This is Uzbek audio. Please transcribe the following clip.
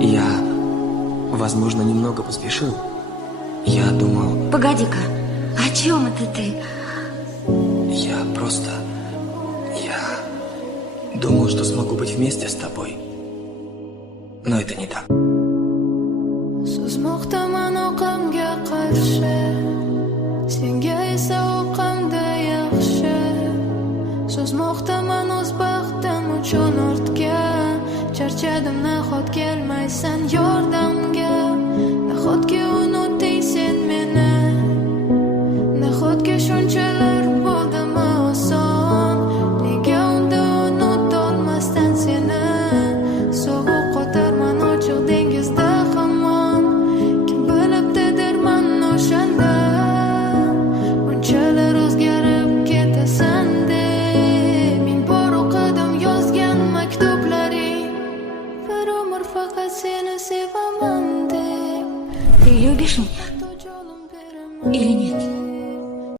Я, возможно, немного поспешил. Я думал... Погоди-ка, о чем это ты? Я просто... Я думал, что смогу быть вместе с тобой. Но это не так. Suzmoqdaman oqimga qarshi, senga esa oqimda yaxshi. Suzmoqdaman o'z baxtim uchun ortga, charchadim nahot kelmaysan yordamga. Nahotki unutding sen meni, nahotki shunchalar bo'ldimi oson. Nega unda unutolmasdan seni, sovuq qotarman ochiq dengizda hamon. Kim bilibdidir man o'shanda bunchalar o'zgarib ketasan deb. Ming bor o'qidim yozgan maktublaring, bir umr faqat seni sevaman deb. Ты любишь меня или нет?